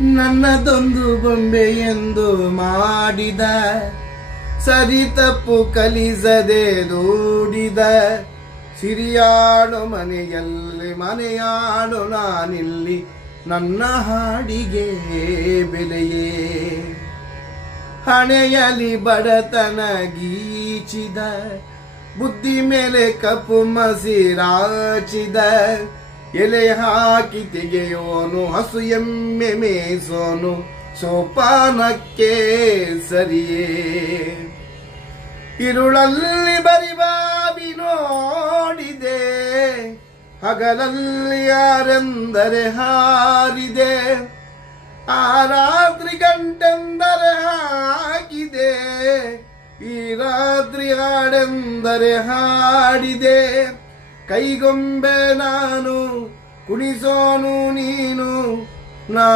ನನ್ನದೊಂದು ಬೊಂಬೆ ಎಂದು ಮಾಡಿದ, ಸರಿ ತಪ್ಪು ಕಲಿಸದೆ ದೂಡಿದ, ಸಿರಿಯಾಡು ಮನೆಯಲ್ಲಿ ಮನೆಯಾಡು ನಾನಿಲ್ಲಿ, ನನ್ನ ಹಾಡಿಗೆ ಬೆಲೆಯೇ. ಹಣೆಯಲ್ಲಿ ಬಡತನ ಗೀಚಿದ, ಬುದ್ಧಿ ಮೇಲೆ ಕಪ್ಪು ಮಸಿರಾಚಿದ, ಎಲೆ ಹಾಕಿ ತೆಗೆಯೋನು ಹಸು ಎಮ್ಮೆ ಮೇಸೋನು, ಸೋಪಾನಕ್ಕೆ ಸರಿಯೇ. ಇರುಳಲ್ಲಿ ಬರಿಬಾವಿ ನೋಡಿದೆ, ಹಗಲಲ್ಲಿ ಯಾರೆಂದರೆ ಹಾರಿದೆ, ಆ ರಾತ್ರಿ ಗಂಟೆಂದರೆ ಹಾಕಿದೆ, ಈ ರಾತ್ರಿ ಹಾಡೆಂದರೆ ಹಾಡಿದೆ. ಕೈಗೊಂಬೆ ನಾನು, ಕುಣಿಸೋನು ನೀನು, ನಾ